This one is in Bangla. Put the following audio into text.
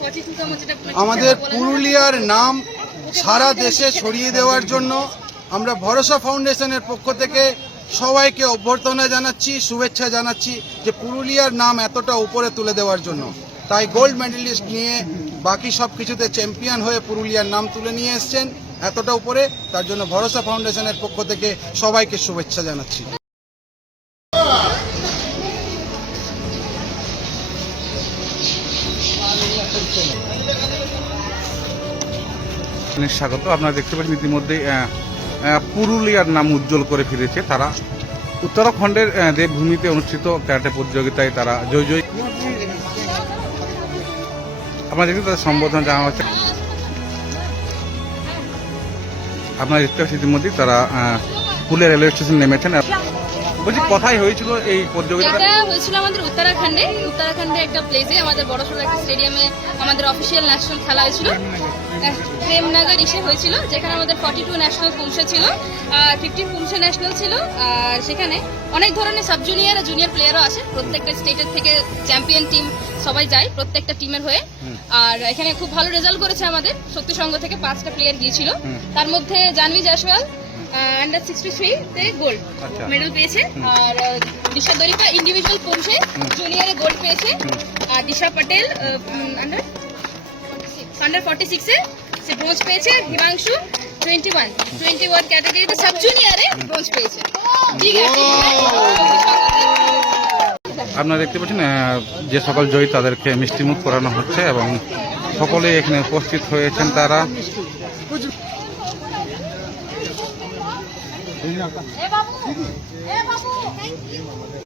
42তম যেটা আমাদের পুরুলিয়ার নাম সারা দেশে ছড়িয়ে দেওয়ার জন্য আমরা ভরসা ফাউন্ডেশনের পক্ষ থেকে সবাইকে অভ্যর্থনা জানাচ্ছি, শুভেচ্ছা জানাচ্ছি যে পুরুলিয়ার নাম এতটা উপরে তুলে দেওয়ার জন্য। তাই গোল্ড মেডেলিস্ট নিয়ে বাকি সব কিছুতে চ্যাম্পিয়ন হয়ে পুরুলিয়ার নাম তুলে নিয়ে এসছেন। এতটা উপরে, তার জন্য ভরসা ফাউন্ডেশনের পক্ষ থেকে সবাইকে শুভেচ্ছা জানাচ্ছি। স্বাগত। আপনারা দেখতে পাচ্ছেন আহ, পুরুলিয়ার নাম উজ্জ্বল করে ফিরেছে তারা। উত্তরাখণ্ডের দেবভূমিতে অনুষ্ঠিত ক্যারাটে প্রতিযোগিতায় তারা জয় জয়। আপনারা দেখতে তাদের সম্বোধন জানানো হচ্ছে। আপনারা দেখতে পাচ্ছেন ইতিমধ্যেই তারা আহ, পুরুলিয়া রেলওয়ে স্টেশন নেমেছেন। বলছি কোথায় হয়েছিল এই প্রতিযোগিতা এটা হয়েছিল আমাদের উত্তরাখণ্ডে। উত্তরাখণ্ডে একটা প্লেসে আমাদের বড়সড় একটা স্টেডিয়ামে আমাদের অফিসিয়াল ন্যাশনাল খেলা হয়েছিল। প্রেমনগর ইসে হয়েছিল যেখানে আমাদের ফর্টি টু ন্যাশনাল পুমসে ছিল আর ফিফটিন পুমসে ন্যাশনাল ছিল আর সেখানে অনেক ধরনের সাব জুনিয়র আর জুনিয়র প্লেয়ারও আসে প্রত্যেকটা স্টেটের থেকে চ্যাম্পিয়ন টিম সবাই যায় প্রত্যেকটা টিমের হয়ে। আর এখানে খুব ভালো রেজাল্ট করেছে আমাদের। শক্তি সংঘ থেকে পাঁচটা প্লেয়ার গিয়েছিল। তার মধ্যে Janhvi Jaiswal under sixty three তে গোল্ড। মেডেল পেয়েছে। আর দিশা দরিপা ইন্ডিভিজুয়াল পুরুষে জুনিয়রে গোল্ড পেয়েছে। আর Disha Patel under under forty সিক্সে সে ব্রোঞ্জ পেয়েছে। Himanshu twenty one twenty one ক্যাটাগরিতে সাব জুনিয়রে ব্রোঞ্জ পেয়েছে। ঠিক আছে আপনারা দেখতে পাচ্ছেন যে সকল জয়ী তাদেরকে মিষ্টিমুখ করানো হচ্ছে এবং সকলেই এখানে উপস্থিত হয়েছেন তারা। కూర్చు. ఏ బాబు? ఏ బాబు? Thank you